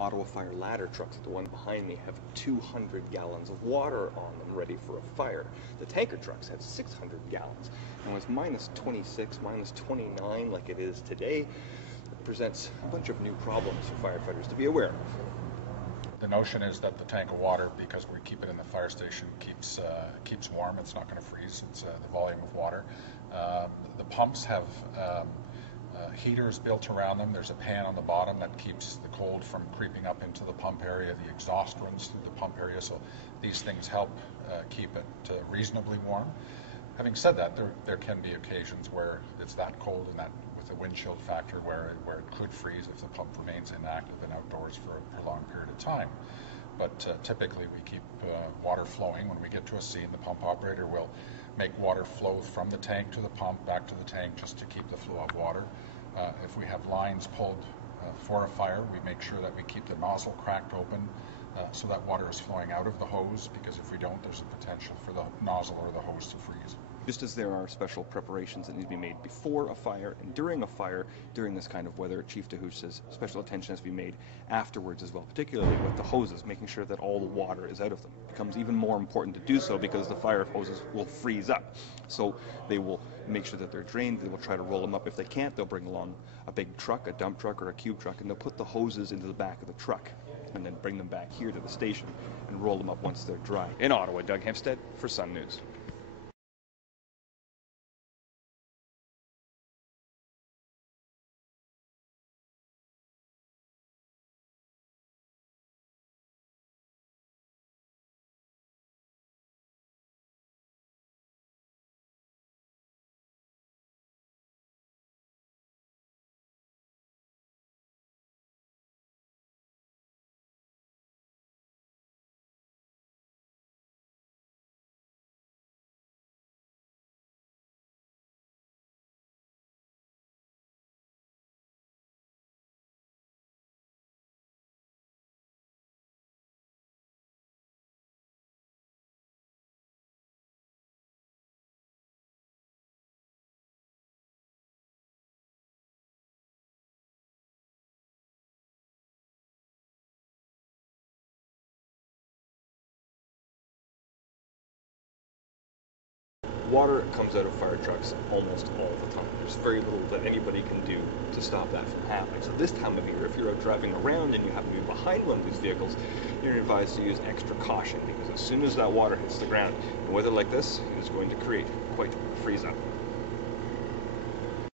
Ottawa Fire ladder trucks, the one behind me, have 200 gallons of water on them ready for a fire. The tanker trucks have 600 gallons. And when it's minus 26, minus 29 like it is today, it presents a bunch of new problems for firefighters to be aware of. The notion is that the tank of water, because we keep it in the fire station, keeps warm. It's not going to freeze. It's the volume of water. The pumps have heaters built around them. There's a pan on the bottom that keeps the cold from creeping up into the pump area. The exhaust runs through the pump area, so these things help keep it reasonably warm. Having said that, there can be occasions where it's that cold and that with a wind chill factor where it could freeze if the pump remains inactive and outdoors for a prolonged period of time. But typically we keep water flowing. When we get to a scene, the pump operator will make water flow from the tank to the pump, back to the tank, just to keep the flow of water. If we have lines pulled for a fire, we make sure that we keep the nozzle cracked open so that water is flowing out of the hose, because if we don't, there's a potential for the nozzle or the hose to freeze. Just as there are special preparations that need to be made before a fire and during a fire, during this kind of weather, Chief DeHooch says special attention has to be made afterwards as well, particularly with the hoses, making sure that all the water is out of them. It becomes even more important to do so because the fire hoses will freeze up. So they will make sure that they're drained. They will try to roll them up. If they can't, they'll bring along a big truck, a dump truck or a cube truck, and they'll put the hoses into the back of the truck and then bring them back here to the station and roll them up once they're dry. In Ottawa, Doug Hempstead for Sun News. Water comes out of fire trucks almost all the time. There's very little that anybody can do to stop that from happening. So this time of year, if you're out driving around and you happen to be behind one of these vehicles, you're advised to use extra caution, because as soon as that water hits the ground, in weather like this, it is going to create quite a freeze up.